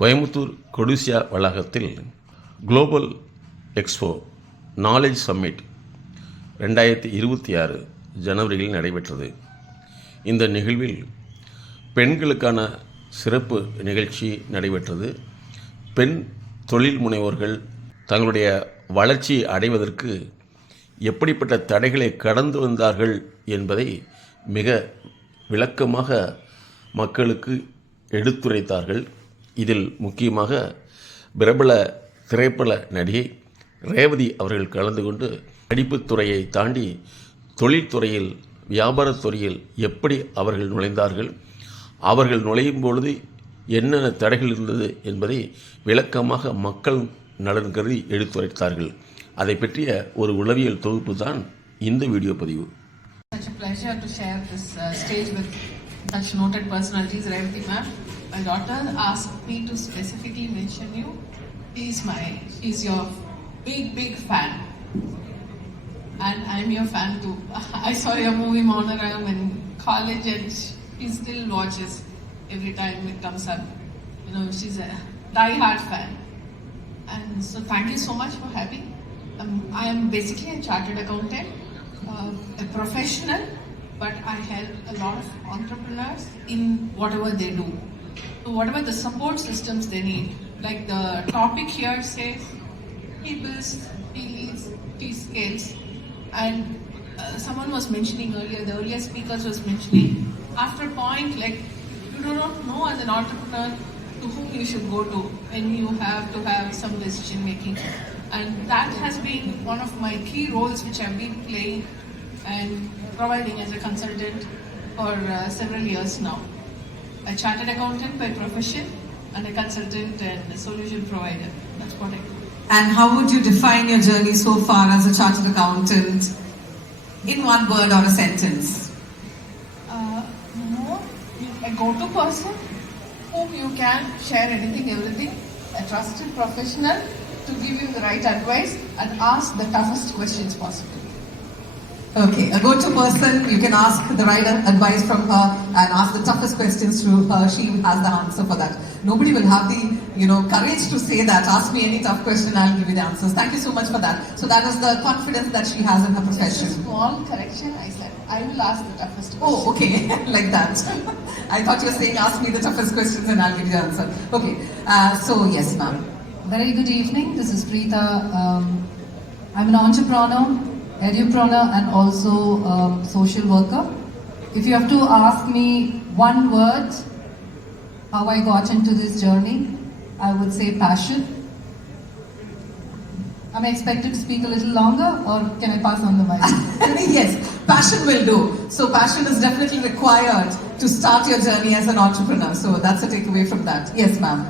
கோயம்புத்தூர் கொடிசியா வளாகத்தில் global expo knowledge submit 2026 ஜனவரியில் நடைபெற்றது. இந்த நிகழ்வில் பெண்களுக்கான சிறப்பு நிகழ்ச்சி நடைபெற்றது. பெண் தொழில் முனைவோர்கள் தங்களுடைய வளர்ச்சி அடைவதற்கு எப்படிப்பட்ட தடைகளை கடந்து வந்தார்கள் என்பதை மிக விளக்கமாக மக்களுக்கு எடுத்துரைத்தார்கள். இதில் முக்கியமாக பிரபல திரைப்பட நடிகை ரேவதி அவர்கள் கலந்து கொண்டு நடிப்புத் துறையை தாண்டி தொழில்துறையில் வியாபாரத்துறையில் எப்படி அவர்கள் நுழைந்தார்கள், அவர்கள் நுழையும் பொழுது என்னென்ன தடைகள் இருந்தது என்பதை விளக்கமாக மக்கள் நலன் கருதி எடுத்துரைத்தார்கள். அதை பற்றிய ஒரு உளவியல் தொகுப்பு தான் இந்த வீடியோ பதிவு. Such a pleasure to share this stage with such noted personalities. Revati ma'am, my daughter asked me to specifically mention you. She's your big fan, and I'm your fan too. I saw your movie Monoram in college, and she still watches every time it comes up. You know, she's a die-hard fan, and so thank you so much for having. I am basically a chartered accountant. A professional, but I help a lot of entrepreneurs in whatever they do. So whatever the support systems they need. Like the topic here says, people's feelings, T-scales. And someone was mentioning earlier, the earlier speakers was mentioning, after a point, like you do not know as an entrepreneur to whom you should go to when you have to have some decision making. And that has been one of my key roles which I've been playing and providing as a consultant for several years now. A chartered accountant by profession and a consultant and a solution provider. That's what I do. And how would you define your journey so far as a chartered accountant in one word or a sentence? A go-to person whom you can share anything, everything. A trusted professional to give you the right advice and ask the toughest questions possible. Okay, a go-to person, you can ask the right advice from her and ask the toughest questions to her. She has the answer for that. Nobody will have the, courage to say that. Ask me any tough question, I'll give you the answers. Thank you so much for that. So that is the confidence that she has in her profession. Just a small correction, I said, I will ask the toughest questions. Oh, okay, like that. I thought you were saying, ask me the toughest questions and I'll give you the answer. Okay, so yes, ma'am. Very good evening. This is Priya. I'm an entrepreneur, edupreneur, and also social worker. If you have to ask me one word, how I got into this journey, I would say passion. Am I expected to speak a little longer, or can I pass on the mic? Yes, passion will do. So passion is definitely required to start your journey as an entrepreneur. So that's a takeaway from that. Yes, ma'am.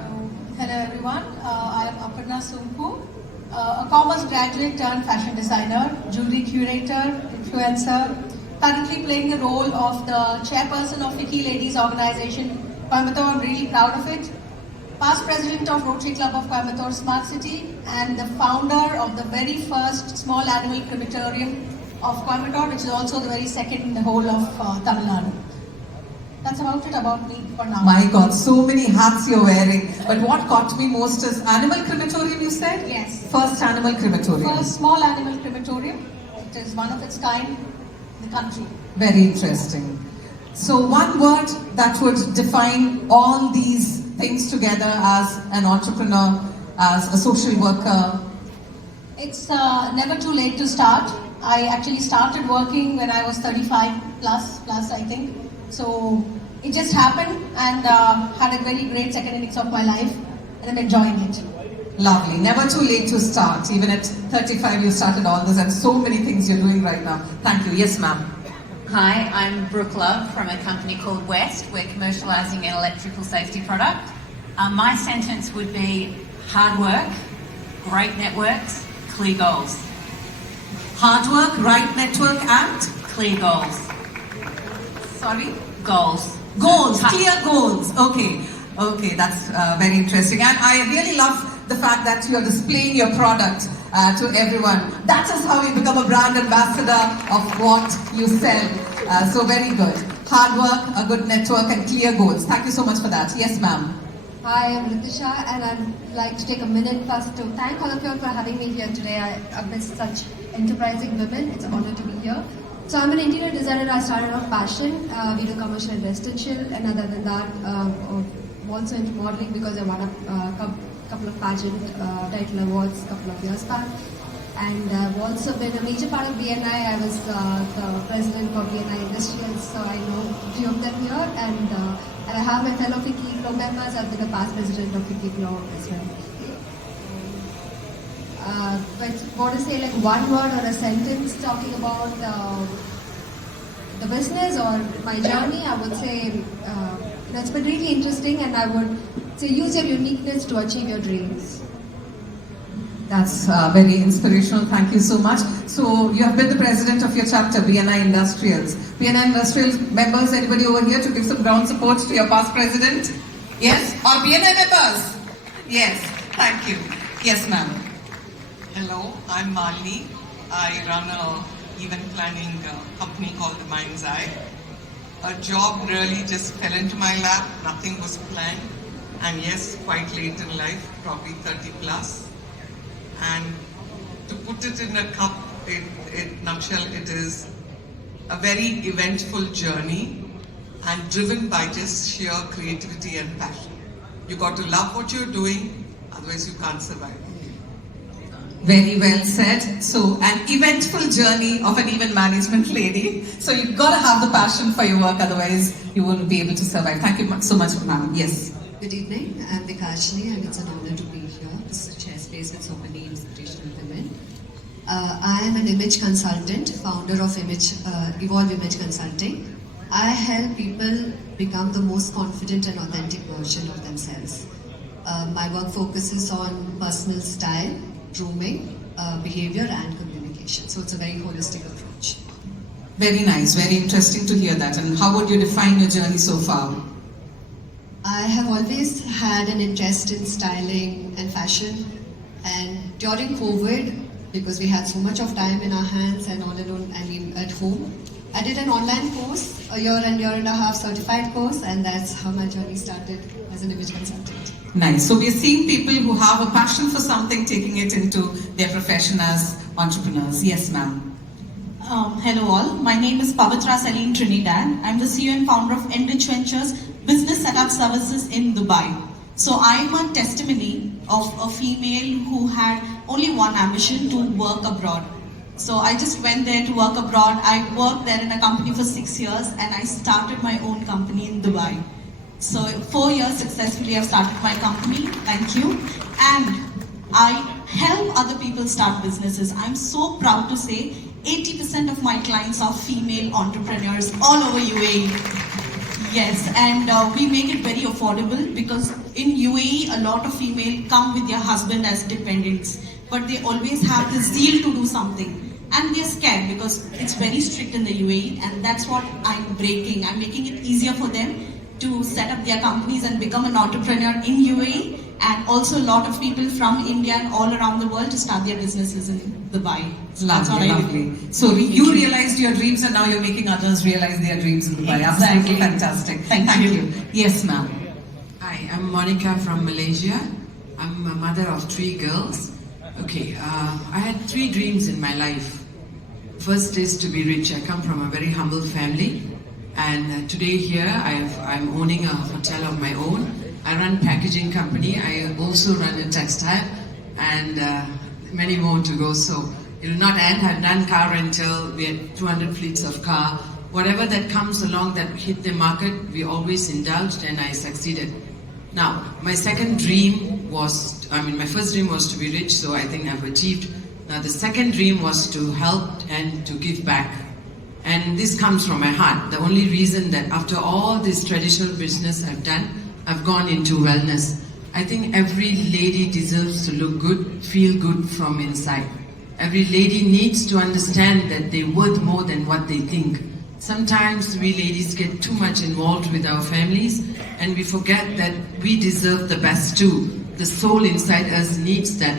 Hello everyone, I am Aparna Sumpu, a commerce graduate turned fashion designer, jewelry curator, influencer, currently playing the role of the chairperson of Wiki Ladies organization, Coimbatore. I'm really proud of it. Past president of Rotary Club of Coimbatore Smart City and the founder of the very first small animal crematorium of Coimbatore, which is also the very second in the whole of Tamil Nadu. That's about it about me for now. My God, so many hats you're wearing. But what caught me most is animal crematorium, you said? Yes. First animal crematorium. First small animal crematorium. It is one of its kind in the country. Very interesting. So one word that would define all these things together as an entrepreneur, as a social worker. It's never too late to start. I actually started working when I was 35 plus I think. So it just happened and had a very great second innings of my life and I'm enjoying it. Lovely. Never too late to start. Even at 35 you started all this and so many things you're doing right now. Thank you. Yes, ma'am. Hi, I'm Brooke Love from a company called West. We're commercialising an electrical safety product. My sentence would be hard work, great networks, clear goals. Hard work, right network and? Clear goals. Sorry? Goals. Goals, clear goals. Okay, that's very interesting. And I really love the fact that you're displaying your product to everyone. That is how you become a brand ambassador of what you sell. So very good. Hard work, a good network and clear goals. Thank you so much for that. Yes, ma'am. Hi, I'm Ritisha, and I'd like to take a minute first to thank all of you for having me here today. I've met such enterprising women. It's an honor to be here. So I'm an interior designer. I started off fashion. We do commercial and residential, and other than that, I'm also into modeling because I won a couple of pageant title awards a couple of years back. And I've also been a major part of BNI. I was the president for BNI Industrials, so I know a few of them here. And I have my fellow FICCI Flow members. I've been a past president of FICCI Flow as well. But want to say like one word or a sentence talking about the business or my journey, I would say it's been really interesting, and I would say use your uniqueness to achieve your dreams. That's very inspirational. Thank you so much. So you have been the president of your chapter, BNI Industrials. BNI Industrials members, anybody over here to give some ground support to your past president? Yes? Or BNI members? Yes. Thank you. Yes, ma'am. Hello, I'm Malini. I run a event planning company called The Mind's Eye. A job really just fell into my lap. Nothing was planned. And yes, quite late in life, probably 30 plus. And to put it in a cup, nutshell, it is a very eventful journey and driven by just sheer creativity and passion. You got to love what you're doing, otherwise you can't survive. Very well said. So, an eventful journey of an event management lady. So, you've got to have the passion for your work, otherwise you won't be able to survive. Thank you so much, ma'am. Yes. Good evening. I'm Vikashni, and it's an honor to be here. This is a chair space with so many inspirational women. I am an image consultant, founder of Evolve Image Consulting. I help people become the most confident and authentic version of themselves. My work focuses on personal style, grooming, behavior, and communication. So it's a very holistic approach. Very nice. Very interesting to hear that. And how would you define your journey so far? I have always had an interest in styling and fashion, and during COVID, because we had so much of time in our hands and all alone, at home, I did an online course, a year and a half certified course, and that's how my journey started as an image consultant. Nice. So we're seeing people who have a passion for something, taking it into their profession as entrepreneurs. Yes, ma'am. Hello all. My name is Pavitra Salim Trinidad. I'm the CEO and founder of Enrich Ventures Business Setup Services in Dubai. So I'm a testimony of a female who had only one ambition, to work abroad. So I just went there to work abroad. I worked there in a company for 6 years, and I started my own company in Dubai. So 4 years successfully I've started my company. Thank you. And I help other people start businesses. I'm so proud to say 80% of my clients are female entrepreneurs all over UAE. Yes, and we make it very affordable, because in UAE a lot of female come with their husband as dependents, but they always have the zeal to do something, and they're scared because it's very strict in the UAE, and that's what I'm breaking. I'm making it easier for them to set up their companies and become an entrepreneur in UAE, and also a lot of people from India and all around the world to start their businesses in Dubai. So Lovely, lovely. So you realized your dreams, and now you're making others realize their dreams in Dubai. Exactly. Absolutely fantastic. Thank you. Yes, ma'am. Hi, I'm Monica from Malaysia. I'm a mother of 3 girls. Okay, I had 3 dreams in my life. First is to be rich. I come from a very humble family, and today here I'm owning a hotel of my own. I run packaging company. I also run a textile, and many more to go. So it will not end. I've done car rental. We had 200 fleets of car. Whatever that comes along that hit the market, we always indulged, and I succeeded. Now, my second dream was, my first dream was to be rich, so I think I've achieved. Now, the second dream was to help and to give back. And this comes from my heart. The only reason that after all this traditional business I've done, I've gone into wellness. I think every lady deserves to look good, feel good from inside. Every lady needs to understand that they're worth more than what they think. Sometimes we ladies get too much involved with our families, and we forget that we deserve the best too. The soul inside us needs that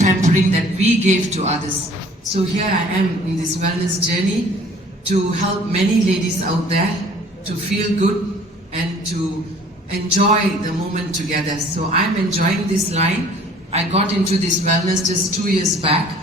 pampering that we gave to others. So here I am in this wellness journey to help many ladies out there to feel good and to enjoy the moment together. So I'm enjoying this line. I got into this wellness just 2 years back.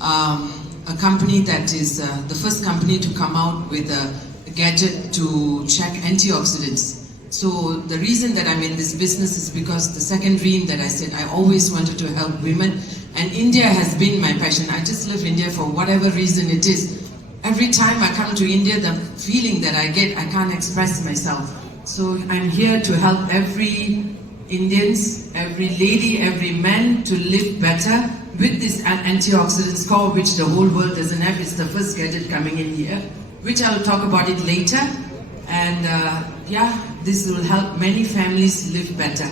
A company that is the first company to come out with a gadget to check antioxidants. So the reason that I'm in this business is because the second dream that I said, I always wanted to help women, and India has been my passion. I just love India for whatever reason it is. Every time I come to India, the feeling that I get, I can't express myself. So I'm here to help every Indians, every lady, every man to live better with this antioxidant score, which the whole world doesn't have. It's the first gadget coming in here, which I'll talk about it later. And yeah, this will help many families live better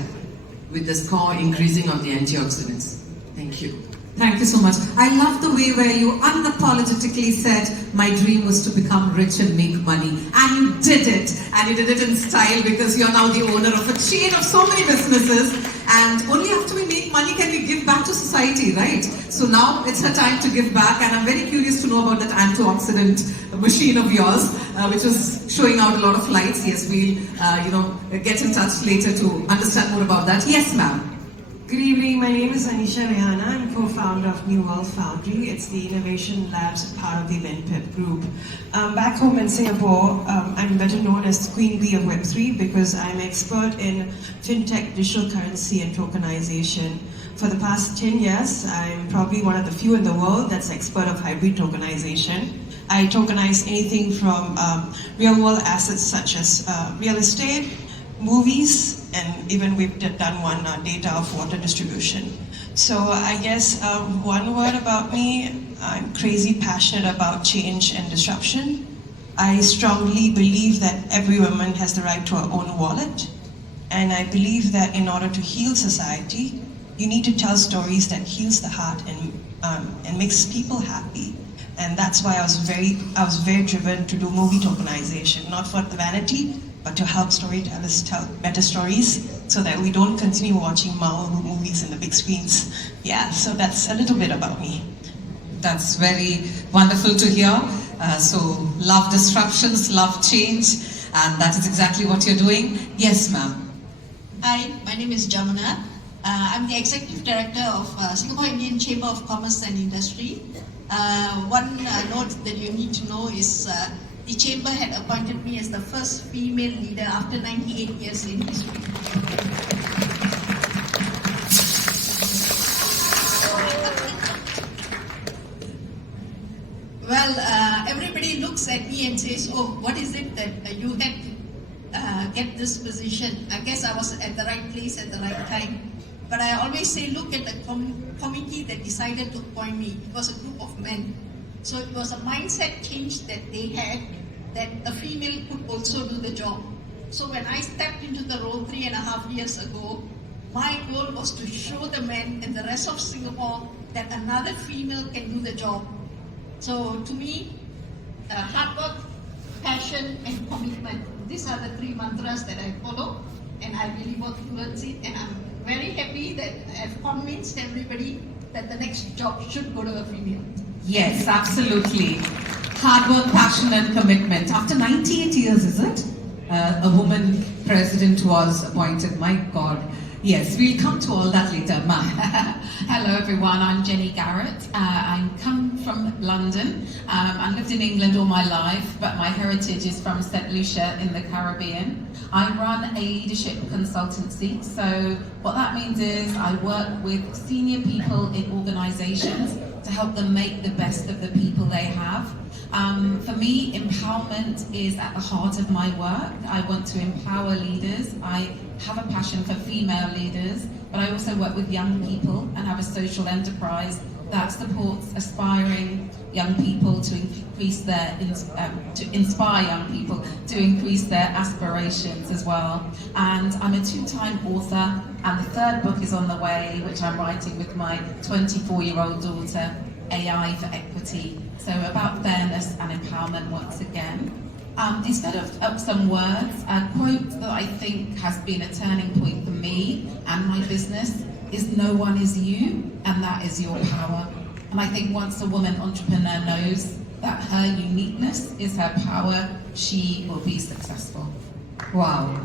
with the score increasing of the antioxidants. Thank you. Thank you so much. I love the way where you unapologetically said, my dream was to become rich and make money. And you did it. And you did it in style, because you're now the owner of a chain of so many businesses. And only after we make money can we give back to society, right? So now it's her time to give back. And I'm very curious to know about that antioxidant machine of yours, which was showing out a lot of lights. Yes, we'll get in touch later to understand more about that. Yes, ma'am. Good evening, my name is Anisha Rehana. I'm co-founder of New World Foundry. It's the innovation labs part of the Benpip group. Back home in Singapore, I'm better known as Queen Bee of Web3 because I'm expert in fintech, digital currency and tokenization. For the past 10 years, I'm probably one of the few in the world that's expert of hybrid tokenization. I tokenize anything from real-world assets such as real estate, movies, and even we've done one data of water distribution. So I guess one word about me, I'm crazy passionate about change and disruption. I strongly believe that every woman has the right to her own wallet. And I believe that in order to heal society, you need to tell stories that heals the heart and makes people happy. And that's why I was very driven to do movie tokenization, not for the vanity, but to help storytellers tell better stories so that we don't continue watching Marvel movies in the big screens. Yeah, so that's a little bit about me. That's very wonderful to hear. So love disruptions, love change, and that is exactly what you're doing. Yes, ma'am. Hi, my name is Jamuna. I'm the Executive Director of Singapore Indian Chamber of Commerce and Industry. One note that you need to know is the Chamber had appointed me as the first female leader after 98 years in history. Well, everybody looks at me and says, oh, what is it that you had to get this position? I guess I was at the right place at the right time. But I always say, look at the committee that decided to appoint me. It was a group of men. So it was a mindset change that they had, that a female could also do the job. So when I stepped into the role 3.5 years ago, my goal was to show the men and the rest of Singapore that another female can do the job. So to me, hard work, passion and commitment, these are the 3 mantras that I follow, and I really work towards it, and I'm very happy that I've convinced everybody that the next job should go to a female. Yes, absolutely. Hard work, passion and commitment. After 98 years, is it? A woman president was appointed. My God. Yes, we'll come to all that later, ma'am. Hello everyone, I'm Jenny Garrett. I come from London. I lived in England all my life, but my heritage is from St. Lucia in the Caribbean. I run a leadership consultancy, so what that means is I work with senior people in organisations to help them make the best of the people they have. For me, empowerment is at the heart of my work. I want to empower leaders. I have a passion for female leaders, but I also work with young people and have a social enterprise that supports aspiring young people to increase their, to inspire young people to increase their aspirations as well. And I'm a 2-time author, and the 3rd book is on the way, which I'm writing with my 24-year-old daughter, AI for Equity. So about fairness and empowerment once again. Instead of some words, a quote that I think has been a turning point for me and my business is no one is you, and that is your power. And I think once a woman entrepreneur knows that her uniqueness is her power, she will be successful. Wow.